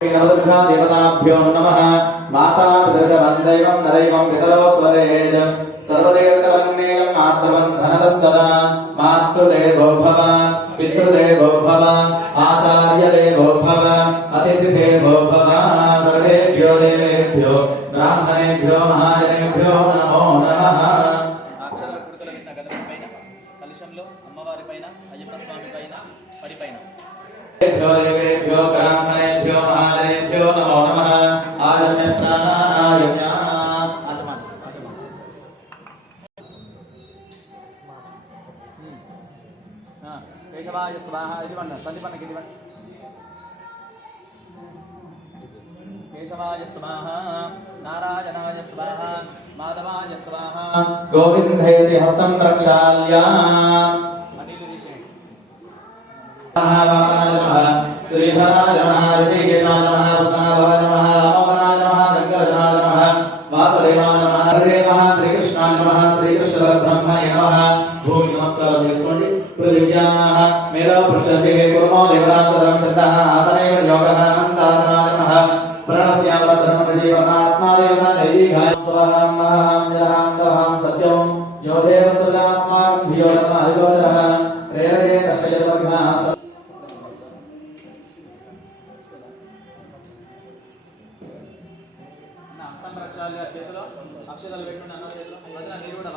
नवदुर्गा देवताभ्यो नमः। माता पितृजवं दैवं नदैवं पितरो स्वरेत् सर्वदेवतवन्नेवं मातृबन्धनदत्सदा मातृदेवो भव पितृदेवो भव आचार्यदेवो भव अतिथिदेवो भव। सर्वेभ्यो देवेभ्यो ब्राह्मणेभ्यो महाजनेभ्यो नमो नमः। अक्षर कुडकल विन्न गणपति पैन कलशंलो अम्मवारि पैन अय्यप्प स्वामी पैन पडि पैन देवेभ्यो ब्राह्मणेभ्यो महाजनेभ्यो नमो नमः। आजन्य प्राणायाम आचमन केशवाय स्वाहा इदिवन्न संदीपन्न किदिवन्न केशवाय स्वाहा नारायणाय स्वाहा माधवाय स्वाहा गोविन्देति हस्तं प्रक्षाल्य श्रीधराय नमः ऋषिकेशाय नमः पद्मनाभाय नमः मोहनाय नमः शंकराय नमः वासुदेवाय नमः हरिदेवाय श्रीकृष्णाय नमः श्रीकृष्णपरब्रह्मणे नमः। भूमि नमस्कारं చేసుకోండి। पृथिव्याः मेरा पृष्ठे कुर्मो देवतासुरं ततः आसने योगः अनन्ताय नमः। प्रणस्याम ब्रह्म जीवनात्मा देवता दैवीघाय स्वाहा महां जहां दहां सत्यं यो देव सदा अस्माकं धियो नमः अधिगोचरः प्रेरये तस्य जगद्भ्याः చేతిలో అక్షతలు పెట్టుకుని అన్న చేతిలో మీరు కూడా